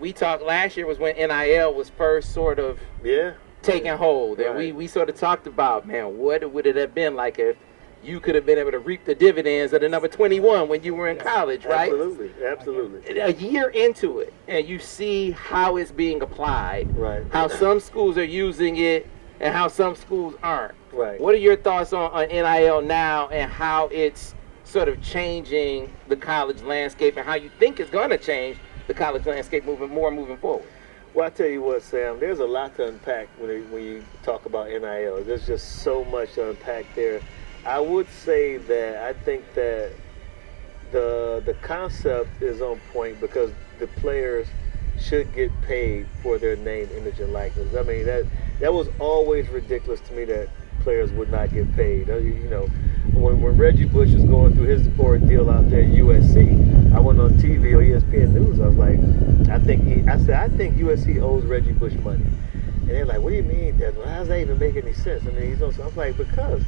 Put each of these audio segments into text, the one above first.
when we talked last year was when NIL was first sort of taking hold. And we sort of talked about, man, what would it have been like if you could have been able to reap the dividends of the number 21 when you were in college, right? Absolutely. A year into it, and you see how it's being applied, right? How some schools are using it and how some schools aren't. Right. What are your thoughts on NIL now and how it's sort of changing the college landscape and how you think it's going to change the college landscape moving forward? Well, I tell you what, Sam, there's a lot to unpack when you talk about NIL. There's just so much to unpack there. I would say that I think that the concept is on point because the players should get paid for their name, image, and likeness. I mean, that was always ridiculous to me that players would not get paid. You know, when Reggie Bush was going through his ordeal out there at USC, I went on TV or ESPN News. I was like, I think USC owes Reggie Bush money. And they're like, what do you mean, Desmond? How does that even make any sense? I mean, I'm like, because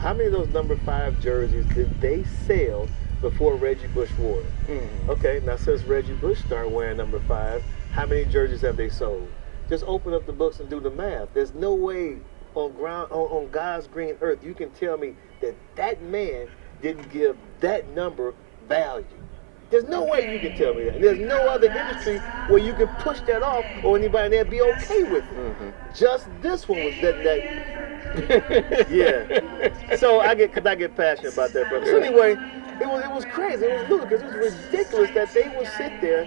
how many of those number 5 jerseys did they sell before Reggie Bush wore it? Mm-hmm. Okay, now since Reggie Bush started wearing number 5, how many jerseys have they sold? Just open up the books and do the math. There's no way on God's green earth you can tell me that man didn't give that number value. There's no way you can tell me that. There's no other industry where you can push that off or anybody there be okay with it. Mm-hmm. Just this one was that. Yeah. So I get passionate about that, brother. So anyway, it was crazy. It was ludicrous. It was ridiculous that they would sit there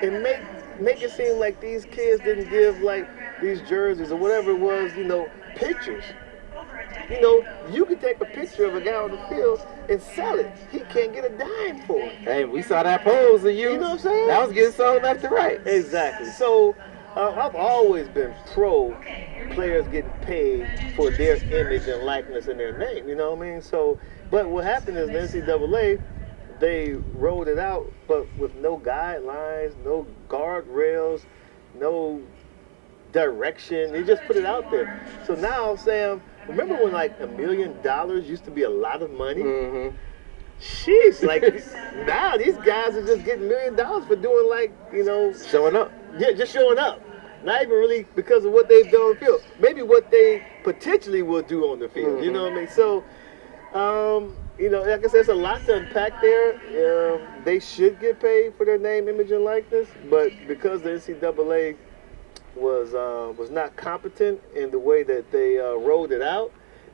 and make it seem like these kids didn't give like these jerseys or whatever it was, you know, pictures. You know, you can take a picture of a guy on the field and sell it. He can't get a dime for it. Hey, we saw that pose of you. You know what I'm saying? That was getting sold left to right. Exactly. So I've always been pro players getting paid for their image and likeness and their name. You know what I mean? So, but what happened is the NCAA, they rolled it out, but with no guidelines, no guardrails, no direction. They just put it out there. So now, Sam, remember when like $1 million used to be a lot of money? Mm-hmm. Sheesh, like now these guys are just getting $1 million for doing like, you know, showing up. Yeah, just showing up. Not even really because of what they've done on the field. Maybe what they potentially will do on the field. Mm-hmm. You know what I mean? So, you know, like I said, there's a lot to unpack there. They should get paid for their name, image, and likeness, but because the NCAA was not competent in the way that they rolled it out,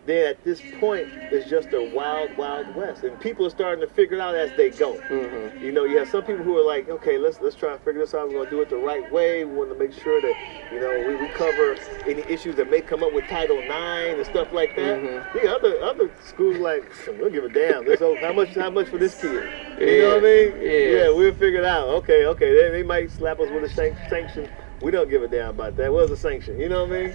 then at this point it's just a wild, wild west, and people are starting to figure it out as they go. Mm-hmm. You know, you have some people who are like, okay, let's try and figure this out. We're going to do it the right way. We want to make sure that, you know, we cover any issues that may come up with Title IX and stuff like that. Mm-hmm. Yeah, other schools like, we'll give a damn. How much for this kid? You know what I mean? Yeah, we'll figure it out. Okay. They might slap us with a sanction. We don't give a damn about that. What's a sanction? You know what I mean?